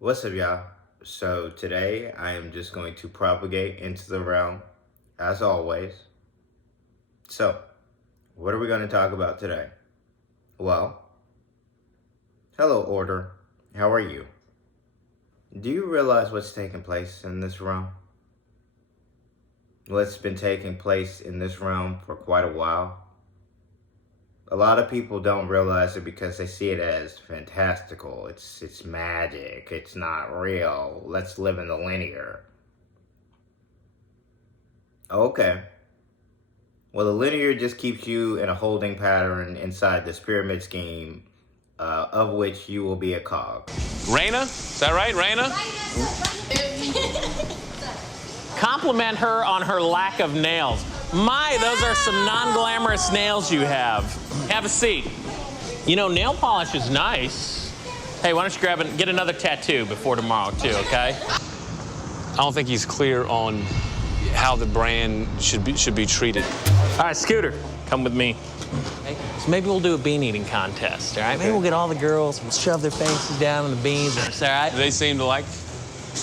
What's up, y'all? So today I am just going to propagate into the realm, as always. So, what are we going to talk about today? Well, hello, Order. How are you? Do you realize what's taking place in this realm? What's been taking place in this realm for quite a while? A lot of people don't realize it because they see it as fantastical. It's magic. It's not real. Let's live in the linear. Okay. Well, the linear just keeps you in a holding pattern inside this pyramid scheme, of which you will be a cog. Raina? Is that right, Raina? Compliment her on her lack of nails. My, those are some non-glamorous nails you have. Have a seat. You know, nail polish is nice. Hey, why don't you get another tattoo before tomorrow, too, okay? I don't think he's clear on how the brand should be treated. All right, Scooter, come with me. Okay. So maybe we'll do a bean eating contest, all right? Maybe we'll get all the girls, we'll shove their faces down in the beans, all right? Do they seem to like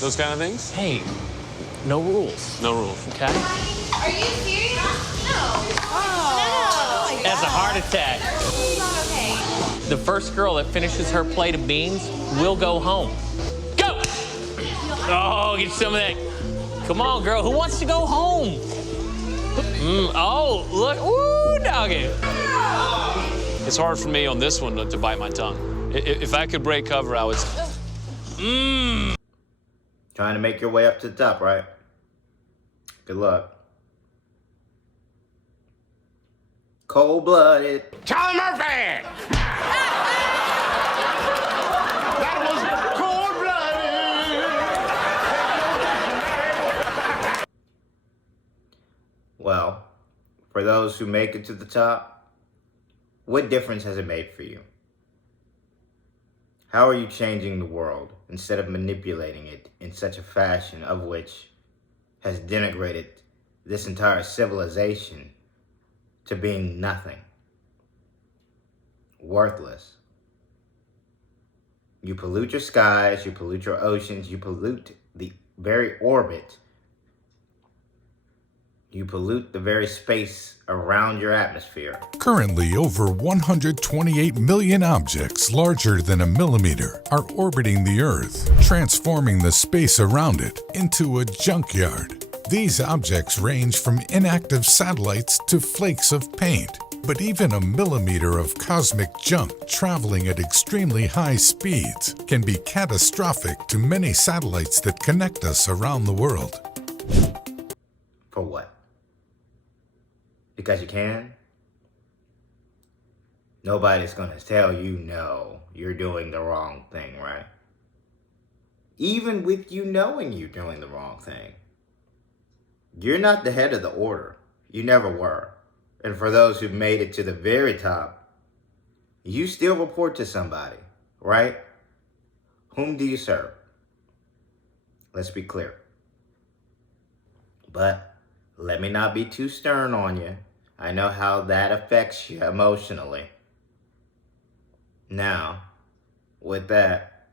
those kind of things? Hey, no rules. No rules. Okay? Are you serious? No. Oh. No. Has a heart attack. It's not okay. The first girl that finishes her plate of beans will go home. Go! Oh, get some of that. Come on, girl. Who wants to go home? Oh, look. Ooh, doggy. It's hard for me on this one to bite my tongue. If I could break cover, I would. Trying to make your way up to the top, right? Good luck. Cold-blooded. Charlie Murphy! That was cold-blooded! Well, for those who make it to the top, what difference has it made for you? How are you changing the world instead of manipulating it in such a fashion of which has denigrated this entire civilization to being nothing? Worthless. You pollute your skies, you pollute your oceans, you pollute the very orbit. You pollute the very space around your atmosphere. Currently, over 128 million objects larger than a millimeter are orbiting the Earth, transforming the space around it into a junkyard. These objects range from inactive satellites to flakes of paint. But even a millimeter of cosmic junk traveling at extremely high speeds can be catastrophic to many satellites that connect us around the world. For what? Because you can? Nobody's gonna tell you no, you're doing the wrong thing, right? Even with you knowing you're doing the wrong thing. You're not the head of the order. You never were. And for those who've made it to the very top, you still report to somebody, right? Whom do you serve? Let's be clear. But let me not be too stern on you. I know how that affects you emotionally. Now, with that,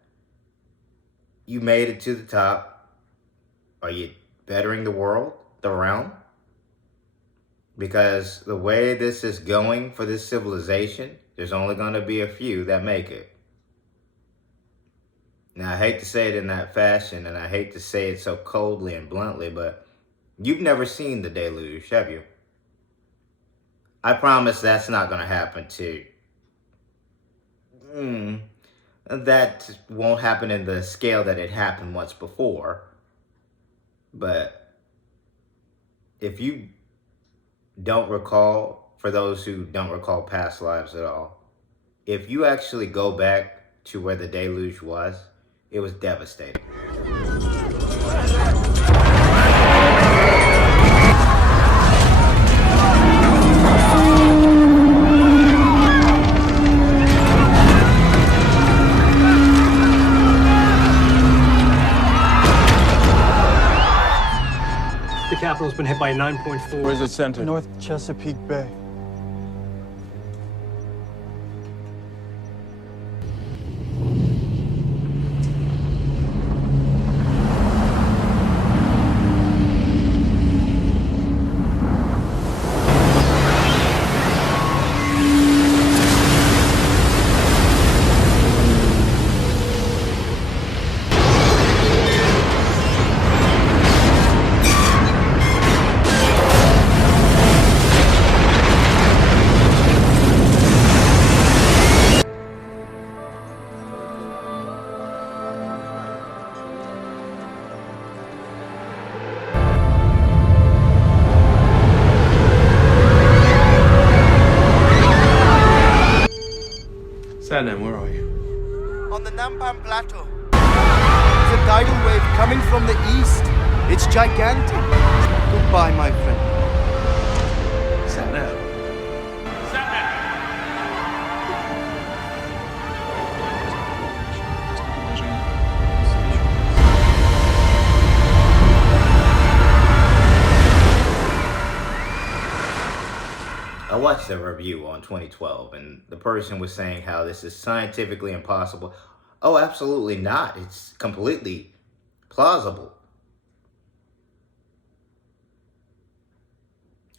you made it to the top. Are you bettering the world, the realm? Because the way this is going for this civilization, there's only going to be a few that make it. Now, I hate to say it in that fashion, and I hate to say it so coldly and bluntly, but you've never seen the deluge, have you? I promise that's not going to happen to you. That won't happen in the scale that it happened once before. But if you don't recall, for those who don't recall past lives at all, if you actually go back to where the deluge was, it was devastating. The capital's been hit by a 9.4. Where's it centered? North Chesapeake Bay. on the Rampant Plateau. It's a tidal wave coming from the east. It's gigantic. Goodbye, my friend. Sat nav. I watched a review on 2012, and the person was saying how this is scientifically impossible. Oh, absolutely not. It's completely plausible.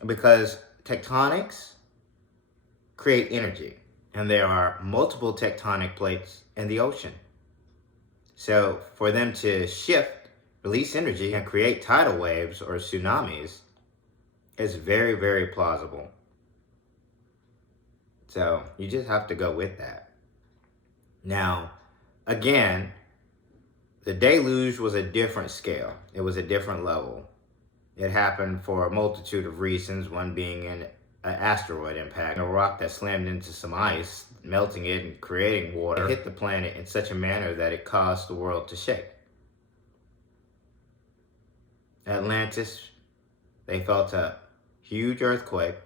Because tectonics create energy, and there are multiple tectonic plates in the ocean. So for them to shift, release energy, and create tidal waves or tsunamis is very, very plausible. So you just have to go with that. Now, again, the deluge was a different scale. It was a different level. It happened for a multitude of reasons, one being an asteroid impact, a rock that slammed into some ice, melting it and creating water. It hit the planet in such a manner that it caused the world to shake. Atlantis, they felt a huge earthquake.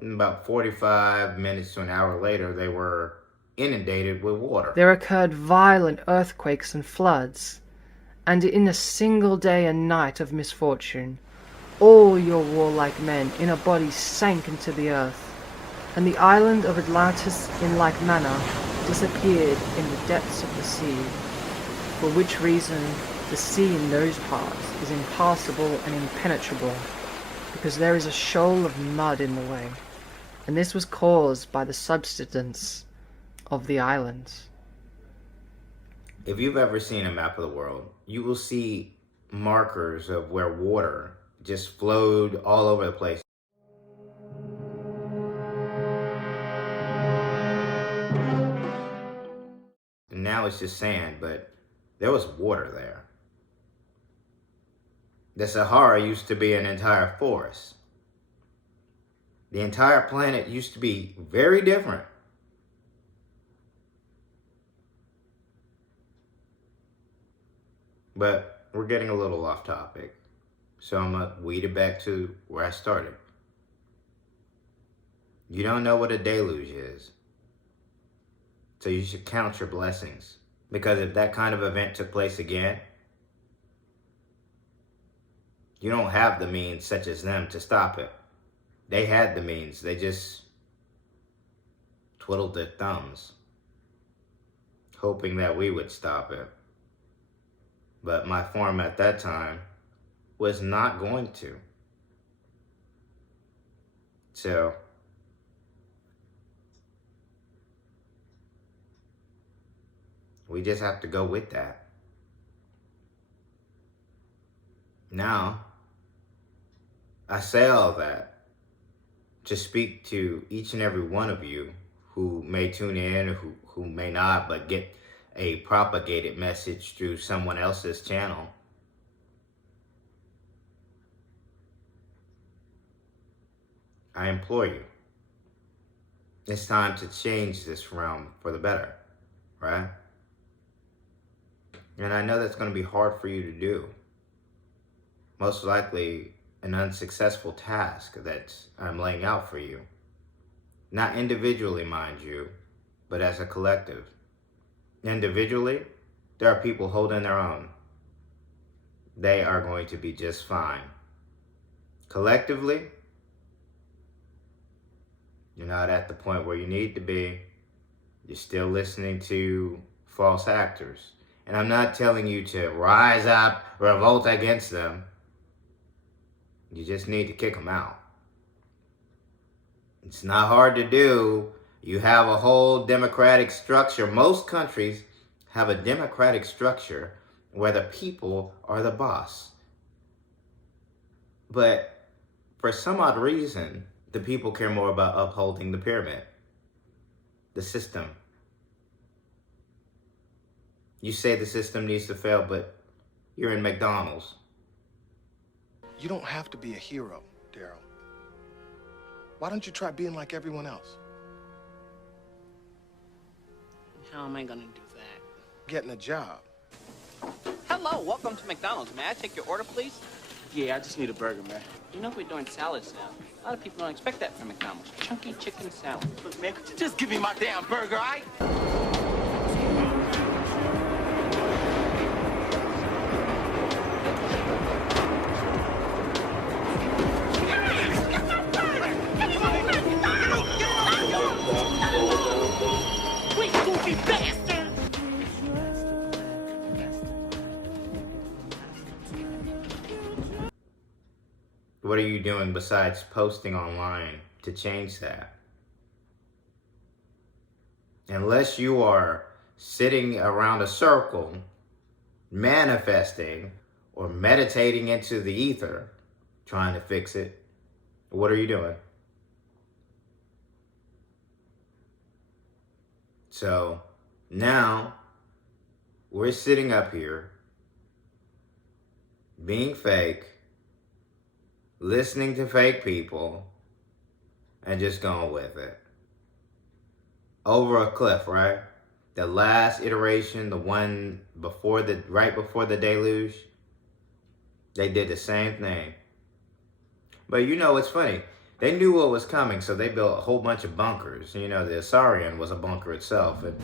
And about 45 minutes to an hour later, they were inundated with water. There occurred violent earthquakes and floods, and in a single day and night of misfortune, all your warlike men in a body sank into the earth, and the island of Atlantis in like manner disappeared in the depths of the sea, for which reason the sea in those parts is impassable and impenetrable, because there is a shoal of mud in the way, and this was caused by the subsidence of the islands. If you've ever seen a map of the world, you will see markers of where water just flowed all over the place. And now it's just sand, but there was water there. The Sahara used to be an entire forest. The entire planet used to be very different. But we're getting a little off topic, so I'm going to weed it back to where I started. You don't know what a deluge is, so you should count your blessings. Because if that kind of event took place again, you don't have the means such as them to stop it. They had the means, they just twiddled their thumbs, hoping that we would stop it. But my form at that time was not going to. So, we just have to go with that. Now, I say all that to speak to each and every one of you who may tune in, who may not, but get a propagated message through someone else's channel. I implore you, it's time to change this realm for the better, right? And I know that's going to be hard for you to do. Most likely an unsuccessful task that I'm laying out for you. Not individually, mind you, but as a collective. Individually, there are people holding their own. They are going to be just fine. Collectively, you're not at the point where you need to be. You're still listening to false actors. And I'm not telling you to rise up, revolt against them. You just need to kick them out. It's not hard to do. You have a whole democratic structure. Most countries have a democratic structure where the people are the boss. But for some odd reason, the people care more about upholding the pyramid, the system. You say the system needs to fail, but you're in McDonald's. You don't have to be a hero, Daryl. Why don't you try being like everyone else? How am I gonna do that? Getting a job. Hello, welcome to McDonald's. May I take your order, please? Yeah, I just need a burger, man. You know we're doing salads now. A lot of people don't expect that from McDonald's. Chunky chicken salad. Look, man, could you just give me my damn burger, all right? What are you doing besides posting online to change that? Unless you are sitting around a circle, manifesting or meditating into the ether, trying to fix it, what are you doing? So now we're sitting up here being fake, listening to fake people, and just going with it. Over a cliff, right? The last iteration, the one before right before the deluge, they did the same thing. But you know, it's funny. They knew what was coming, so they built a whole bunch of bunkers. You know, the Asarian was a bunker itself. And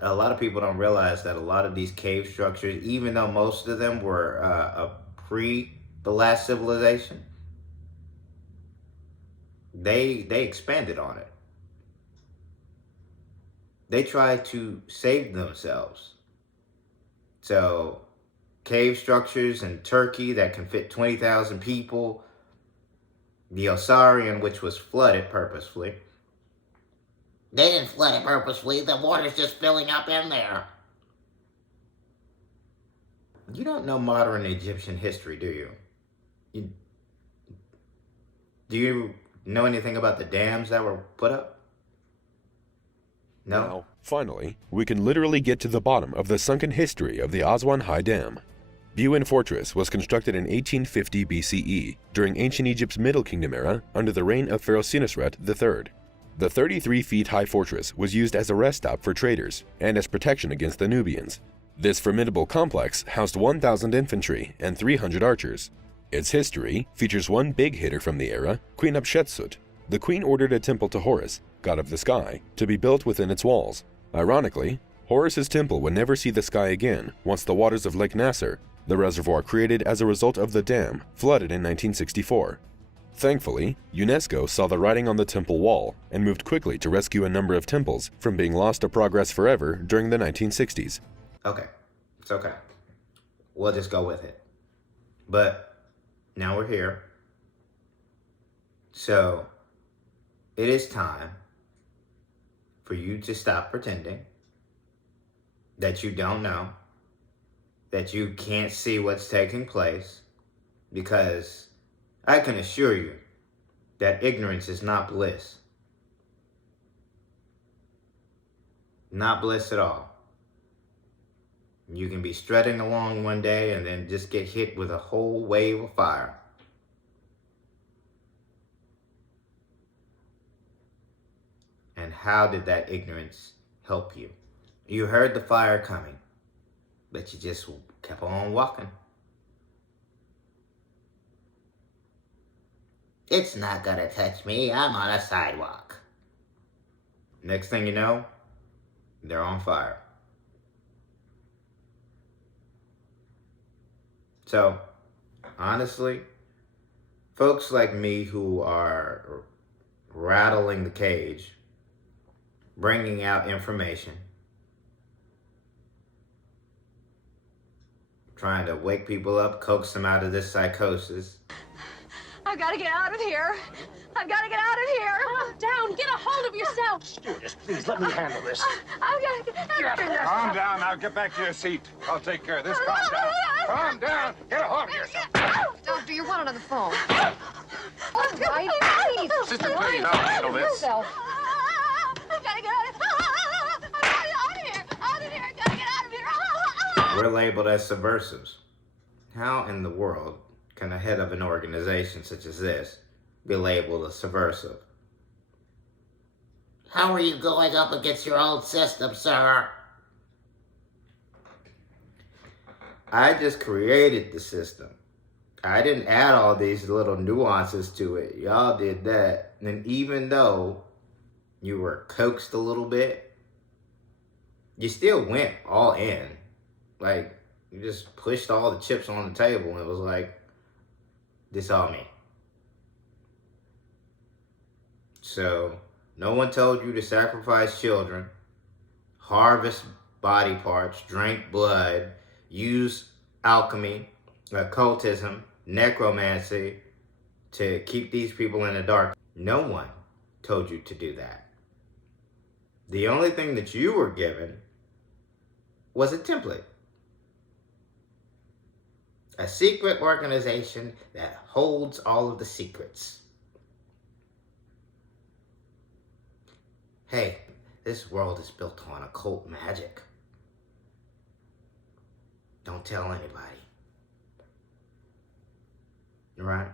a lot of people don't realize that a lot of these cave structures, even though most of them were pre the last civilization, they expanded on it. They tried to save themselves. So cave structures in Turkey that can fit 20,000 people, the Osarian, which was flooded purposefully. They didn't flood it purposely. The water's just filling up in there. You don't know modern Egyptian history, do you? Do you know anything about the dams that were put up? No? Now, finally, we can literally get to the bottom of the sunken history of the Aswan High Dam. Buin Fortress was constructed in 1850 BCE during ancient Egypt's Middle Kingdom era under the reign of Pharaoh Senusret III. The 33-feet-high fortress was used as a rest stop for traders and as protection against the Nubians. This formidable complex housed 1,000 infantry and 300 archers. Its history features one big hitter from the era, Queen Hatshepsut. The queen ordered a temple to Horus, god of the sky, to be built within its walls. Ironically, Horus's temple would never see the sky again once the waters of Lake Nasser, the reservoir created as a result of the dam, flooded in 1964. Thankfully, UNESCO saw the writing on the temple wall and moved quickly to rescue a number of temples from being lost to progress forever during the 1960s. Okay, it's okay. We'll just go with it. But now we're here. So it is time for you to stop pretending that you don't know, that you can't see what's taking place, because I can assure you that ignorance is not bliss. Not bliss at all. You can be strutting along one day and then just get hit with a whole wave of fire. And how did that ignorance help you? You heard the fire coming, but you just kept on walking. It's not gonna touch me, I'm on a sidewalk. Next thing you know, they're on fire. So, honestly, folks like me who are rattling the cage, bringing out information, trying to wake people up, coax them out of this psychosis. I've got to get out of here. I've got to get out of here. Calm down. Get a hold of yourself. Stewardess, please let me handle this. I've got to get out of here. Calm down. Now get back to your seat. I'll take care of this. Calm down. Calm down. Get a hold of yourself. Doctor, you're wanted on the phone. All right, please. Sister, please, I'll handle this. I've got to get out of here. Out of here. I've got to get out of here. we're labeled as subversives. How in the world can the head of an organization such as this be labeled a subversive? How are you going up against your own system, sir? I just created the system. I didn't add all these little nuances to it. Y'all did that. And even though you were coaxed a little bit, you still went all in. Like, you just pushed all the chips on the table and it was like, this all me. So, no one told you to sacrifice children, harvest body parts, drink blood, use alchemy, occultism, necromancy to keep these people in the dark. No one told you to do that. The only thing that you were given was a template. A secret organization that holds all of the secrets. Hey, this world is built on occult magic. Don't tell anybody. Right?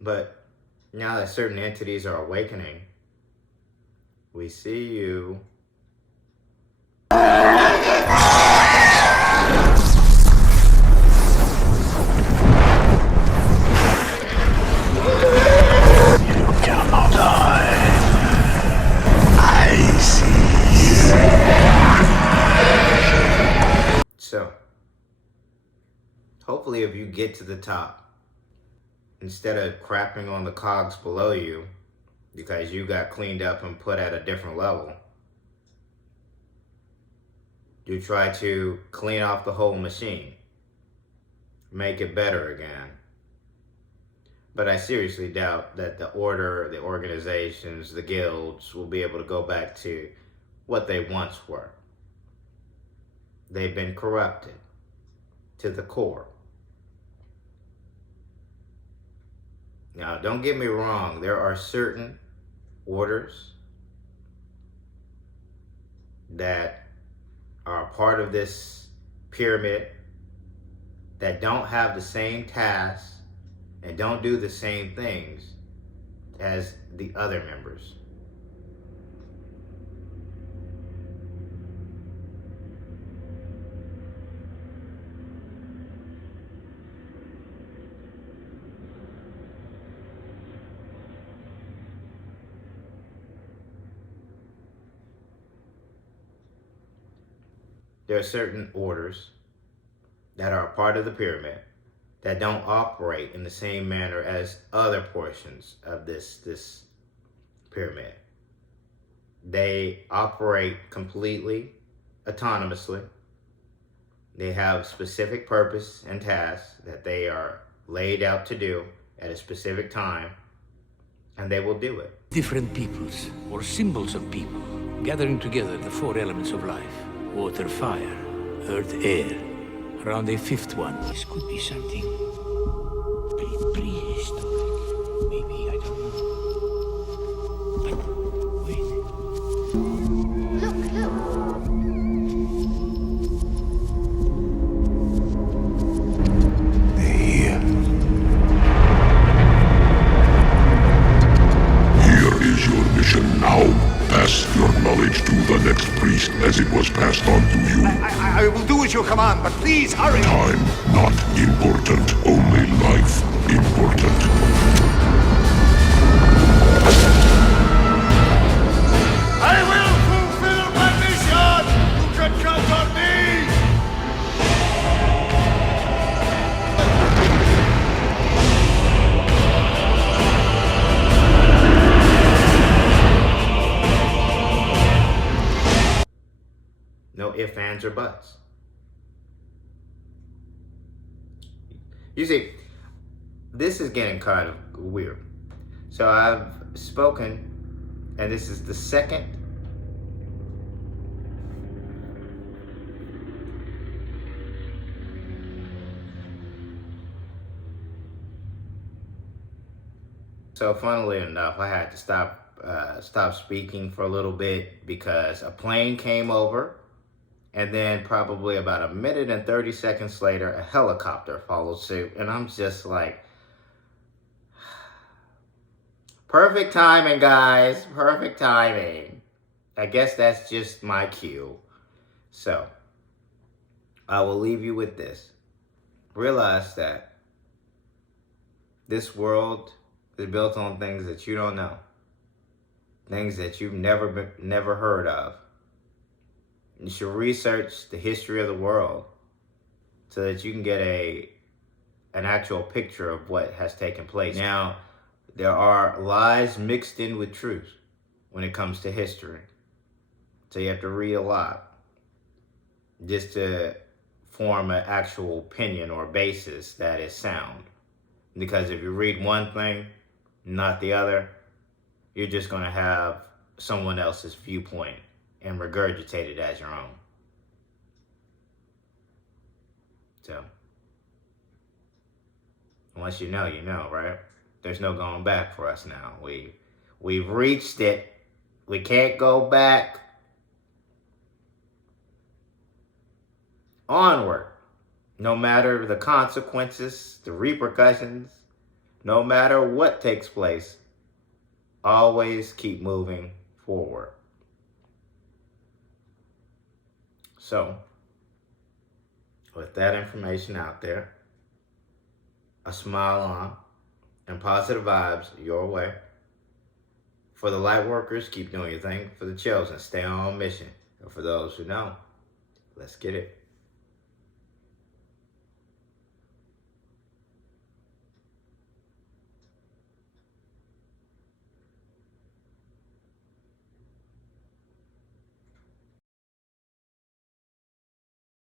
But now that certain entities are awakening, we see you cannot hide. I see. So, hopefully if you get to the top, instead of crapping on the cogs below you because you got cleaned up and put at a different level, you try to clean off the whole machine, make it better again. But I seriously doubt that the order, the organizations, the guilds will be able to go back to what they once were. They've been corrupted to the core. Now, don't get me wrong, there are certain orders that are part of this pyramid that don't have the same tasks and don't do the same things as the other members. There are certain orders that are part of the pyramid that don't operate in the same manner as other portions of this pyramid. They operate completely autonomously. They have specific purpose and tasks that they are laid out to do at a specific time, and they will do it. Different peoples, or symbols of people, gathering together the four elements of life. Water, fire, earth, air. Around a fifth one. This could be something prehistoric. Maybe, I don't know. But wait. Here is your mission now. Pass your knowledge to the next priest as it was passed on to you. I will do as you command, but please hurry. Time not important, only life important. I will fulfill my mission! You can count on me! No ifs, ands, or buts. You see, this is getting kind of weird. So I've spoken, and this is the second So funnily enough, I had to stop stopped speaking for a little bit because a plane came over, and then probably about a minute and 30 seconds later, a helicopter followed suit. And I'm just like, perfect timing, guys. Perfect timing. I guess that's just my cue. So, I will leave you with this. Realize that this world is built on things that you don't know. Things that you've never heard of. You should research the history of the world so that you can get an actual picture of what has taken place. Now, there are lies mixed in with truth when it comes to history. So you have to read a lot just to form an actual opinion or basis that is sound. Because if you read one thing, not the other, you're just going to have someone else's viewpoint and regurgitate it as your own. So, once you know, right? There's no going back for us now. We've reached it. We can't go back. Onward. No matter the consequences, the repercussions, no matter what takes place, always keep moving forward. So, with that information out there, a smile on, and positive vibes your way. For the light workers, keep doing your thing. For the chosen, stay on mission. And for those who know, let's get it.